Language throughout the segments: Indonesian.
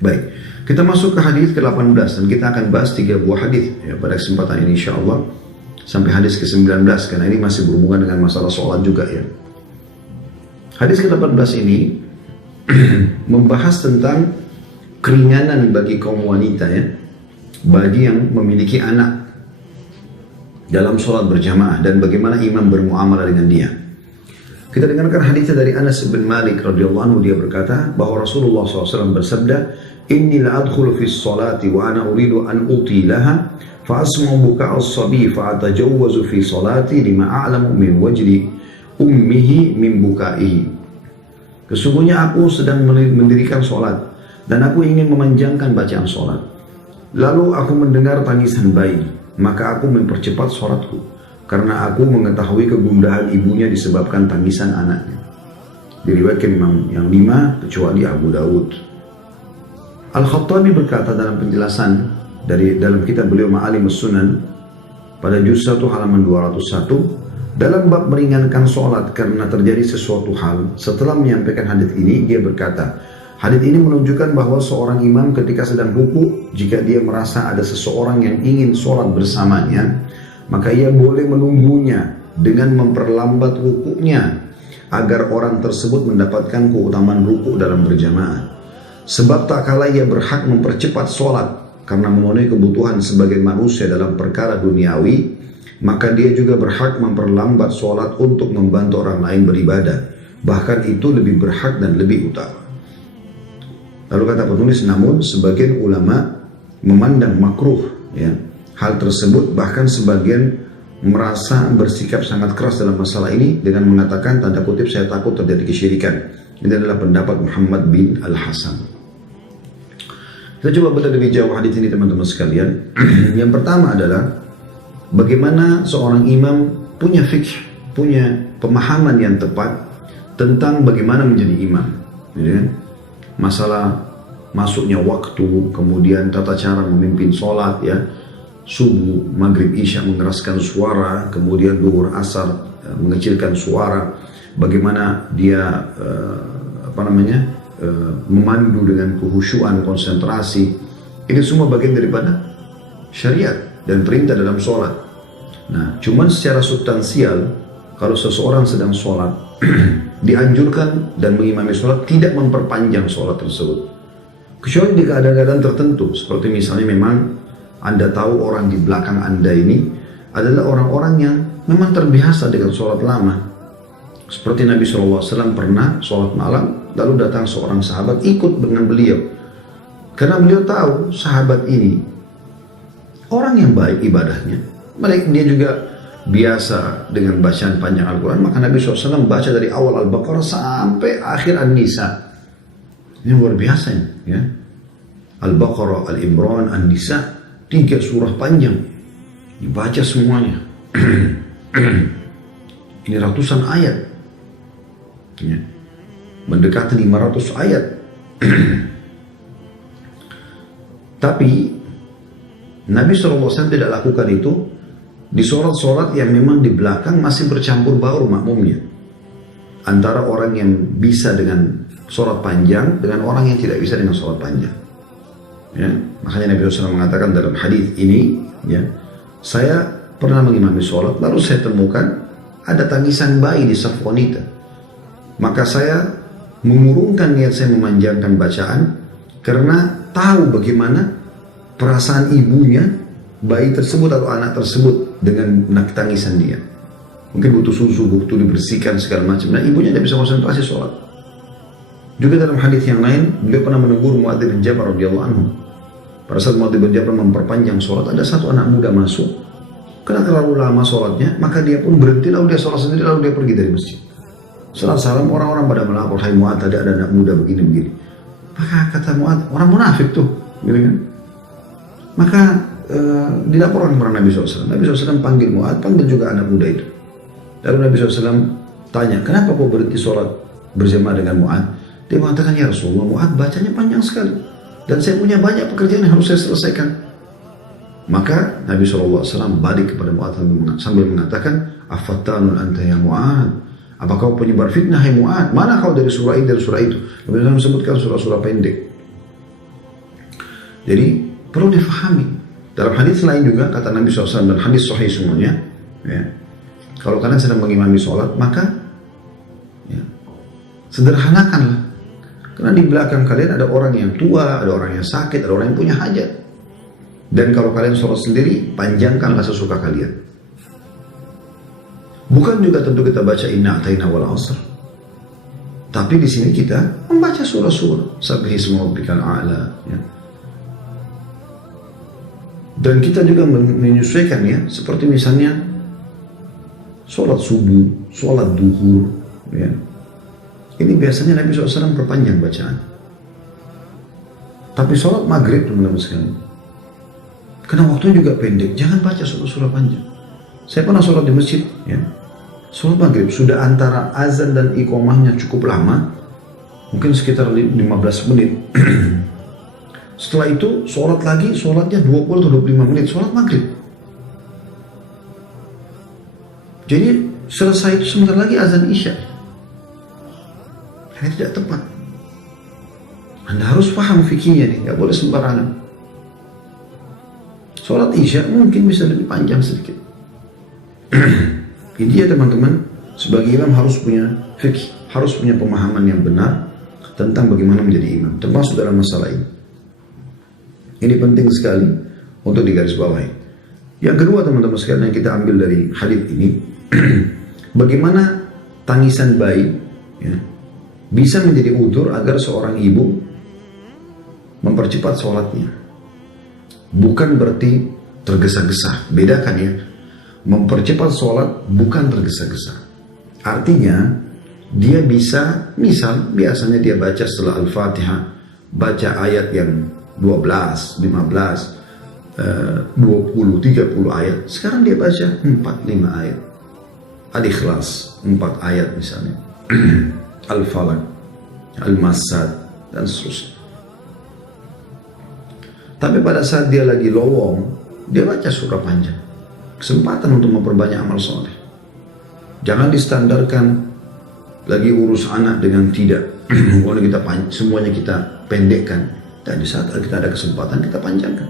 Baik, kita masuk ke hadis ke-18 dan kita akan bahas 3 buah hadis ya, pada kesempatan ini insyaallah sampai hadis ke-19 karena ini masih berhubungan dengan masalah sholat juga ya. Hadis ke-18 ini membahas tentang keringanan bagi kaum wanita ya, bagi yang memiliki anak dalam sholat berjamaah dan bagaimana imam bermuamalah dengan dia. Kita dengarkan hadisnya dari Anas bin Malik radhiyallahu anhu, dia berkata bahwa Rasulullah SAW bersabda, "Inni la adkhulu fi sholati wa ana uridu an utilaha fa asma'u buka as-sabi fa atajawwazu fi sholati lima a'lamu min wajdi ummihi min bukaihi." Kesungguhnya aku sedang mendirikan sholat dan aku ingin memanjangkan bacaan sholat. Lalu aku mendengar tangisan bayi, maka aku mempercepat sholatku karena aku mengetahui kegundahan ibunya disebabkan tangisan anaknya. Diriwayatkan Imam yang 5 kecuali Abu Dawud. Al-Khattabi berkata dalam penjelasan dalam kitab beliau Ma'alimus Sunan pada juz 1 halaman 201, dalam bab meringankan sholat karena terjadi sesuatu hal, setelah menyampaikan hadis ini dia berkata, hadis ini menunjukkan bahwa seorang imam ketika sedang ruku, jika dia merasa ada seseorang yang ingin sholat bersamanya, maka ia boleh menunggunya dengan memperlambat rukunya agar orang tersebut mendapatkan keutamaan ruku dalam berjamaah. Sebab tak kala ia berhak mempercepat sholat karena memenuhi kebutuhan sebagai manusia dalam perkara duniawi, maka dia juga berhak memperlambat sholat untuk membantu orang lain beribadah. Bahkan itu lebih berhak dan lebih utama. Lalu kata penulis, namun sebagian ulama memandang makruh ya, hal tersebut, bahkan sebagian merasa bersikap sangat keras dalam masalah ini dengan mengatakan tanda kutip saya takut terjadi kesyirikan. Ini adalah pendapat Muhammad bin Al-Hasan. Kita coba baca lebih jauh hadis ini teman-teman sekalian. Yang pertama adalah bagaimana seorang imam punya fikih, punya pemahaman yang tepat tentang bagaimana menjadi imam. Ya. Masalah masuknya waktu, kemudian tata cara memimpin sholat ya, subuh, maghrib, isya mengeraskan suara, kemudian duhur, asar mengecilkan suara, bagaimana dia memandu dengan kehusyuan, konsentrasi. Ini semua bagian daripada syariat dan perintah dalam sholat. Nah, cuman secara substansial, kalau seseorang sedang sholat, dianjurkan dan mengimami sholat tidak memperpanjang sholat tersebut. Kecuali di keadaan-keadaan tertentu, seperti misalnya memang Anda tahu orang di belakang Anda ini adalah orang-orang yang memang terbiasa dengan sholat lama. Seperti Nabi SAW pernah sholat malam, lalu datang seorang sahabat ikut dengan beliau. Karena beliau tahu sahabat ini orang yang baik ibadahnya. Dia juga biasa dengan bacaan panjang Al-Quran. Maka Nabi SAW baca dari awal Al-Baqarah sampai akhir An-Nisa. Ini luar biasa ya. Al-Baqarah, Al-Imran, An-Nisa, 3 surah panjang. Dibaca semuanya. Ini ratusan ayat. Ya. Mendekati 500 ayat. Tapi Nabi SAW tidak lakukan itu di sholat-sholat yang memang di belakang masih bercampur baur makmumnya, antara orang yang bisa dengan sholat panjang dengan orang yang tidak bisa dengan sholat panjang ya. Makanya Nabi SAW mengatakan dalam hadis ini ya, saya pernah mengimami sholat lalu saya temukan ada tangisan bayi di saf wanita, maka saya mengurungkan niat saya memanjangkan bacaan karena tahu bagaimana perasaan ibunya bayi tersebut atau anak tersebut dengan tangisan dia. Mungkin butuh susu, butuh dibersihkan segala macam. Nah, ibunya tidak bisa konsentrasi sholat. Juga dalam hadis yang lain, beliau pernah menegur Muadz bin Jabal radhiyallahu anhu. Pada saat Muadz bin Jabal memperpanjang sholat, ada satu anak muda masuk. Karena terlalu lama sholatnya, maka dia pun berhenti, lalu dia sholat sendiri, lalu dia pergi dari masjid. Setelah salam, orang-orang pada melapor, hai Muadz, tadi ada anak muda begini-begini. Maka kata Muadz, orang munafik tuh, gitu kan? Maka dilaporkan kepada Nabi SAW. Nabi SAW panggil Muadz, panggil juga anak muda itu. Lalu Nabi SAW tanya, kenapa kau berhenti sholat berjamaah dengan Muadz? Dia mengatakan, ya Rasulullah, Muadz bacanya panjang sekali. Dan saya punya banyak pekerjaan yang harus saya selesaikan. Maka Nabi SAW balik kepada Muadz sambil mengatakan, afattanun anta ya Muadz? Apa kau penyebar fitnah, hai Muadz? Mana kau dari surah ini, dari surah itu? Nabi SAW sebutkan surah-surah pendek. Jadi perlu difahami. Dalam hadis lain juga kata Nabi SAW dan hadis sahih semuanya, ya, kalau kalian sedang mengimami sholat maka ya, sederhanakanlah. Karena di belakang kalian ada orang yang tua, ada orang yang sakit, ada orang yang punya hajat. Dan kalau kalian sholat sendiri, panjangkanlah sesuka kalian. Bukan juga tentu kita baca inna a'tayna wal 'asr. Tapi di sini kita membaca surah-surah Sabbihisma rabbikal a'la, ya. Dan kita juga menyesuaikan, ya, seperti misalnya sholat subuh, sholat duhur, ya. Ini biasanya Nabi SAW perpanjang bacaan. Tapi sholat maghrib, teman-teman sekalian, karena waktunya juga pendek, jangan baca surah-surah panjang. Saya pernah sholat di masjid, ya. Sholat maghrib sudah antara azan dan iqamahnya cukup lama, mungkin sekitar 15 menit. Setelah itu sholat lagi, sholatnya 20 atau 25 menit, sholat maghrib. Jadi selesai itu sebentar lagi azan isya. Ini tidak tepat. Anda harus paham fikihnya nih, nggak boleh sembarangan. Sholat isya mungkin bisa lebih panjang sedikit. Ini ya teman-teman, sebagai imam harus punya fikih, harus punya pemahaman yang benar tentang bagaimana menjadi imam, termasuk dalam masalah ini. Ini penting sekali untuk digarisbawahi. Yang kedua teman-teman sekalian yang kita ambil dari hadis ini, bagaimana tangisan bayi, ya, bisa menjadi udzur agar seorang ibu mempercepat sholatnya. Bukan berarti tergesa-gesa, bedakan ya. Mempercepat sholat bukan tergesa-gesa. Artinya dia bisa, misal biasanya dia baca setelah Al-Fatihah, baca ayat yang 12, 15, 20, 30 ayat. Sekarang dia baca 4, 5 ayat. Al-Ikhlas 4 ayat misalnya. Al-Falaq, Al-Masad, dan seterusnya. Tapi pada saat dia lagi lowong, dia baca surah panjang. Kesempatan untuk memperbanyak amal soleh. Jangan distandarkan lagi urus anak dengan tidak. Semuanya kita pendekkan. Dan di saat kita ada kesempatan, kita panjangkan.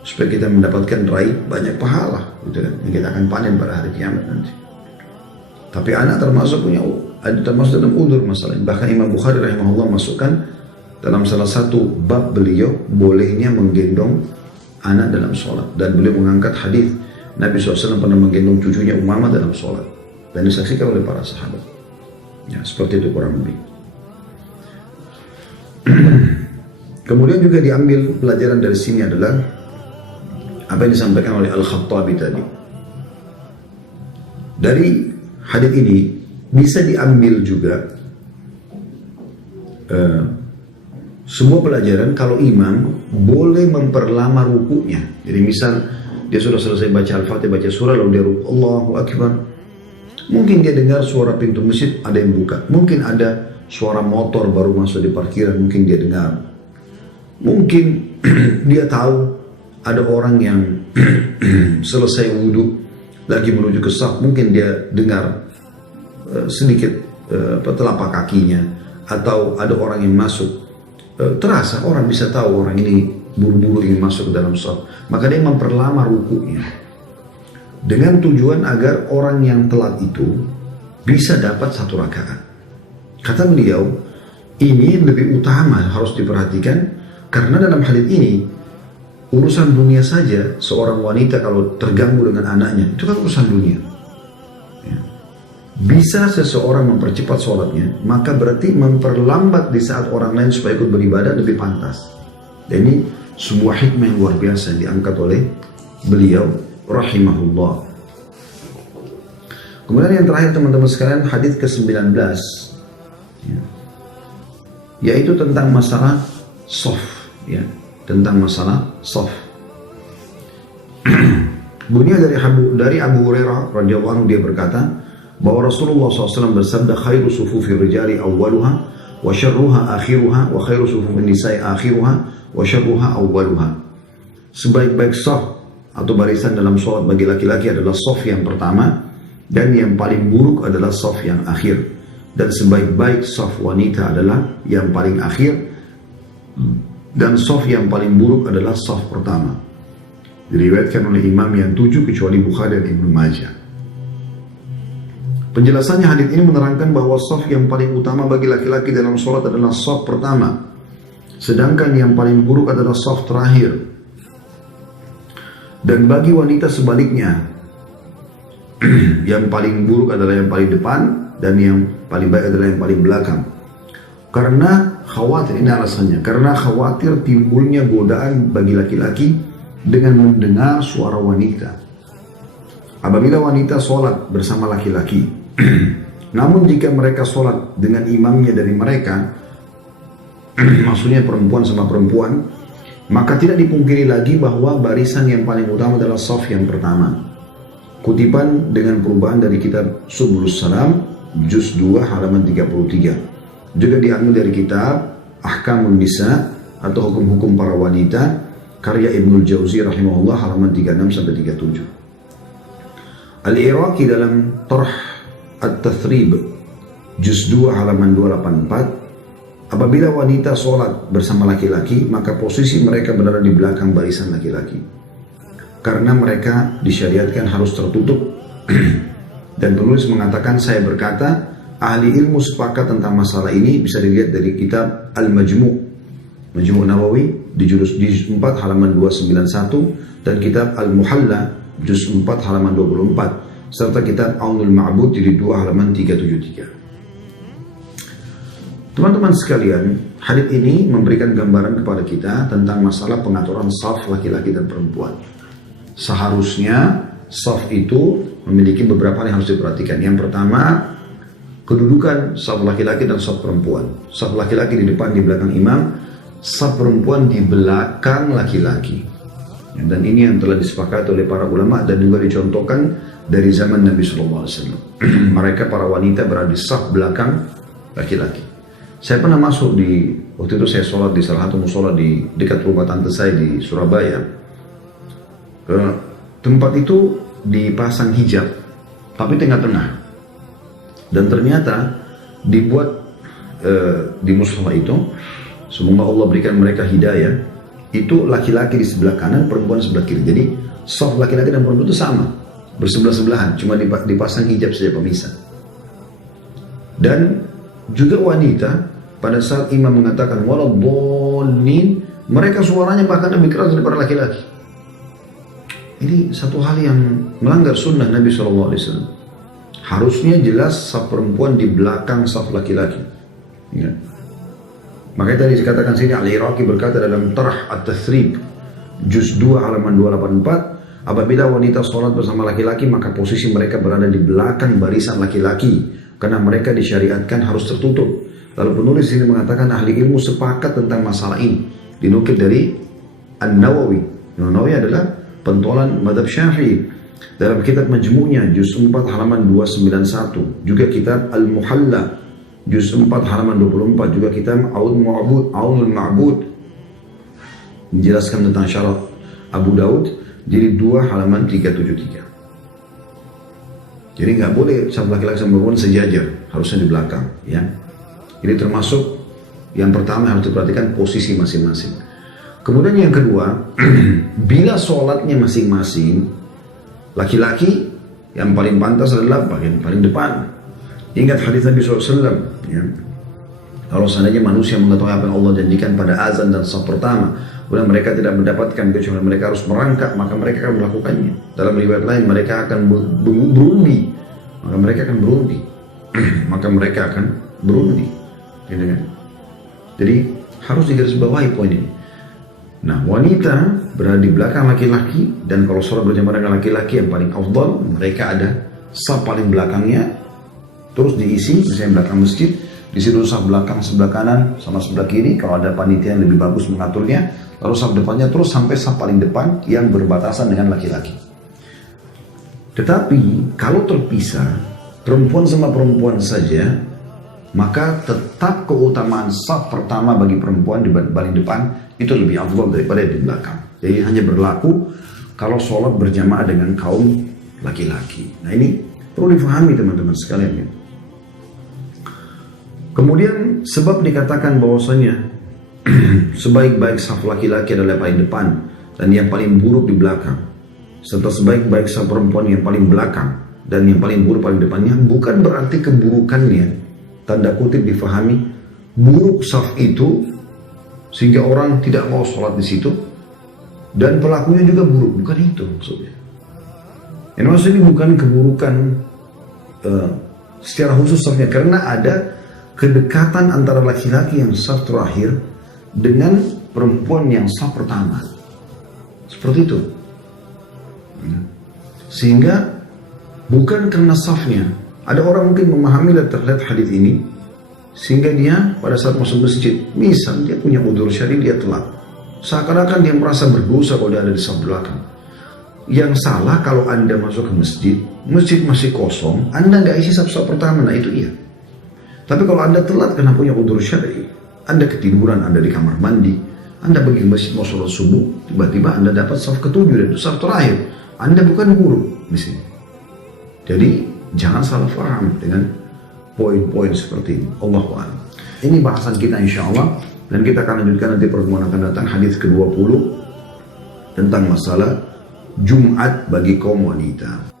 Supaya kita mendapatkan raih banyak pahala, gitu kan, yang kita akan panen pada hari kiamat nanti. Tapi anak termasuk dalam udzur masalah ini. Bahkan Imam Bukhari rahimahullah masukkan dalam salah satu bab beliau bolehnya menggendong anak dalam sholat. Dan beliau mengangkat hadis Nabi SAW pernah menggendong cucunya Umamah dalam sholat. Dan disaksikan oleh para sahabat. Ya, seperti itu kurang lebih. Kemudian juga diambil pelajaran dari sini adalah apa yang disampaikan oleh Al-Khattabi tadi. Dari hadis ini bisa diambil juga sebuah pelajaran kalau imam boleh memperlama rukunya. Jadi misal dia sudah selesai baca Al-Fatihah, baca surah, lalu dia ruku, Allahu Akbar. Mungkin dia dengar suara pintu masjid ada yang buka. Mungkin ada suara motor baru masuk di parkiran, mungkin dia dengar. Mungkin dia tahu ada orang yang selesai wudhu lagi menuju ke saf, mungkin dia dengar sedikit telapak kakinya, atau ada orang yang masuk, terasa orang bisa tahu orang ini buru-buru ingin masuk ke dalam saf, maka dia memperlama rukunya dengan tujuan agar orang yang telat itu bisa dapat 1 rakaat. Kata beliau, ini lebih utama harus diperhatikan. Karena dalam hadits ini, urusan dunia saja, seorang wanita kalau terganggu dengan anaknya, itu kan urusan dunia. Ya. Bisa seseorang mempercepat sholatnya, maka berarti memperlambat di saat orang lain supaya ikut beribadah lebih pantas. Dan ini sebuah hikmah yang luar biasa yang diangkat oleh beliau, rahimahullah. Kemudian yang terakhir teman-teman sekalian, hadits ke-19. Ya. Yaitu tentang masalah shaf, ya, tentang masalah shaf. Bunyinya dari Abu Hurairah radhiyallahu anhu, dia berkata bahwa Rasulullah SAW bersabda, khairu sufufi rijali awwaluha wa syarruha akhiruha wa khairu sufufi nisa'i akhiruha wa syarruha awwaluha. Sebaik-baik shaf atau barisan dalam sholat bagi laki-laki adalah shaf yang pertama, dan yang paling buruk adalah shaf yang akhir. Dan sebaik-baik shaf wanita adalah yang paling akhir, dan saf yang paling buruk adalah saf pertama. Diriwayatkan oleh imam yang 7 kecuali Bukhari dan Ibnu Majah. Penjelasannya, hadits ini menerangkan bahwa saf yang paling utama bagi laki-laki dalam sholat adalah saf pertama, sedangkan yang paling buruk adalah saf terakhir. Dan bagi wanita sebaliknya, yang paling buruk adalah yang paling depan dan yang paling baik adalah yang paling belakang. Karena khawatir, ini alasannya, karena khawatir timbulnya godaan bagi laki-laki dengan mendengar suara wanita. Apabila wanita sholat bersama laki-laki, namun jika mereka sholat dengan imamnya dari mereka, maksudnya perempuan sama perempuan, maka tidak dipungkiri lagi bahwa barisan yang paling utama adalah saf yang pertama. Kutipan dengan perubahan dari kitab Subulus Salam, juz 2 halaman 33. Juga diambil dari kitab Ahkamun Nisa atau hukum-hukum para wanita, karya Ibnul Jauzi rahimahullah, halaman 36-37. Al-Iraqi dalam Tarh At-Tathrib, juz 2 halaman 284, apabila wanita sholat bersama laki-laki, maka posisi mereka berada di belakang barisan laki-laki. Karena mereka disyariatkan harus tertutup. Dan penulis mengatakan, saya berkata, ahli ilmu sepakat tentang masalah ini bisa dilihat dari kitab Al-Majmu' Nawawi di juz 4 halaman 291 dan kitab Al-Muhalla juz 4 halaman 24 serta kitab Aunul Ma'bud di 2 halaman 373. Teman-teman sekalian, hadits ini memberikan gambaran kepada kita tentang masalah pengaturan saf laki-laki dan perempuan. Seharusnya saf itu memiliki beberapa hal yang harus diperhatikan. Yang pertama, kedudukan saf laki-laki dan saf perempuan. Saf laki-laki di depan, di belakang imam, saf perempuan di belakang laki-laki. Dan ini yang telah disepakati oleh para ulama dan juga dicontohkan dari zaman Nabi SAW. Mereka para wanita berada di saf belakang laki-laki. Saya pernah masuk waktu itu saya sholat di salah satu musola di dekat rumah tante saya di Surabaya. Tempat itu dipasang hijab, tapi tengah-tengah. Dan ternyata dibuat di musola itu, semoga Allah berikan mereka hidayah, itu laki-laki di sebelah kanan, perempuan di sebelah kiri. Jadi saf laki-laki dan perempuan itu sama, bersebelah-sebelahan, cuma dipasang hijab saja pemisah. Dan juga wanita pada saat imam mengatakan waladhdallin, mereka suaranya bahkan lebih keras daripada laki-laki. Ini satu hal yang melanggar sunnah Nabi SAW. Harusnya jelas saf perempuan di belakang saf laki-laki. Ya. Makanya tadi dikatakan sini, Al-Iraqi berkata dalam Tarh At-Tathrib juz 2 halaman 284, apabila wanita sholat bersama laki-laki maka posisi mereka berada di belakang barisan laki-laki karena mereka disyariatkan harus tertutup. Lalu penulis ini mengatakan ahli ilmu sepakat tentang masalah ini. Dinukil dari An-Nawawi. Nawawi adalah pentolan madhab Syafi'i. Dalam kitab Majmu'nya juz 4 halaman 291, juga kitab Al-Muhalla juz 4 halaman 24, juga kitab Aunul Ma'bud menjelaskan tentang syarah Abu Daud jadi 2 halaman 373. Jadi nggak boleh saf laki-laki sama perempuan sejajar, harusnya di belakang, ya. Ini termasuk yang pertama harus diperhatikan posisi masing-masing. Kemudian yang kedua, bila sholatnya masing-masing, laki-laki yang paling pantas adalah bagian paling depan. Ingat hadis Nabi SAW, ya. Kalau seandainya manusia mengetahui apa yang Allah janjikan pada azan dan saf pertama, kemudian mereka tidak mendapatkan kecuali mereka harus merangkak, maka mereka akan melakukannya. Dalam riwayat lain mereka akan berundi, maka mereka akan berundi, maka mereka akan berundi. Gitu kan? Jadi harus digarisbawahi poin ini. Nah, wanita berada di belakang laki-laki, dan kalau sholat berjamaah dengan laki-laki yang paling afdal, mereka ada saf paling belakangnya, terus diisi, misalnya belakang masjid, di situ saf belakang sebelah kanan sama sebelah kiri, kalau ada panitia yang lebih bagus mengaturnya, lalu saf depannya terus sampai saf paling depan yang berbatasan dengan laki-laki. Tetapi kalau terpisah, perempuan sama perempuan saja, maka tetap keutamaan saf pertama bagi perempuan di paling depan itu lebih afdal daripada di belakang. Jadi hanya berlaku kalau sholat berjamaah dengan kaum laki-laki. Nah, ini perlu difahami teman-teman sekalian, ya. Kemudian sebab dikatakan bahwasanya sebaik-baik saf laki-laki adalah yang paling depan dan yang paling buruk di belakang. Serta sebaik-baik saf perempuan yang paling belakang dan yang paling buruk paling depannya. Bukan berarti keburukannya, tanda kutip difahami, buruk saf itu sehingga orang tidak mau sholat di situ dan pelakunya juga buruk. Bukan itu maksudnya. Yang maksud ini bukan keburukan secara khusus safnya, karena ada kedekatan antara laki-laki yang saf terakhir dengan perempuan yang saf pertama. Seperti itu. Sehingga bukan karena safnya. Ada orang mungkin memahami terhadap hadis ini sehingga dia pada saat masuk masjid, misal dia punya udzur syar'i, dia telat, seakan-akan dia merasa berdosa kalau dia ada di saf belakang. Yang salah kalau Anda masuk ke masjid, masjid masih kosong, Anda nggak isi saf pertama, nah itu iya. Tapi kalau Anda telat karena punya udzur syar'i, Anda ketiduran, Anda di kamar mandi, Anda pergi ke masjid mau sholat subuh, tiba-tiba Anda dapat saf ketujuh dan itu saf terakhir, Anda bukan guru di sini. Jadi jangan salah paham dengan poin-poin seperti ini. Allahu a'lam. Ini bahasan kita insya Allah, dan kita akan lanjutkan nanti pertemuan akan datang hadis ke-20 tentang masalah Jumat bagi kaum wanita.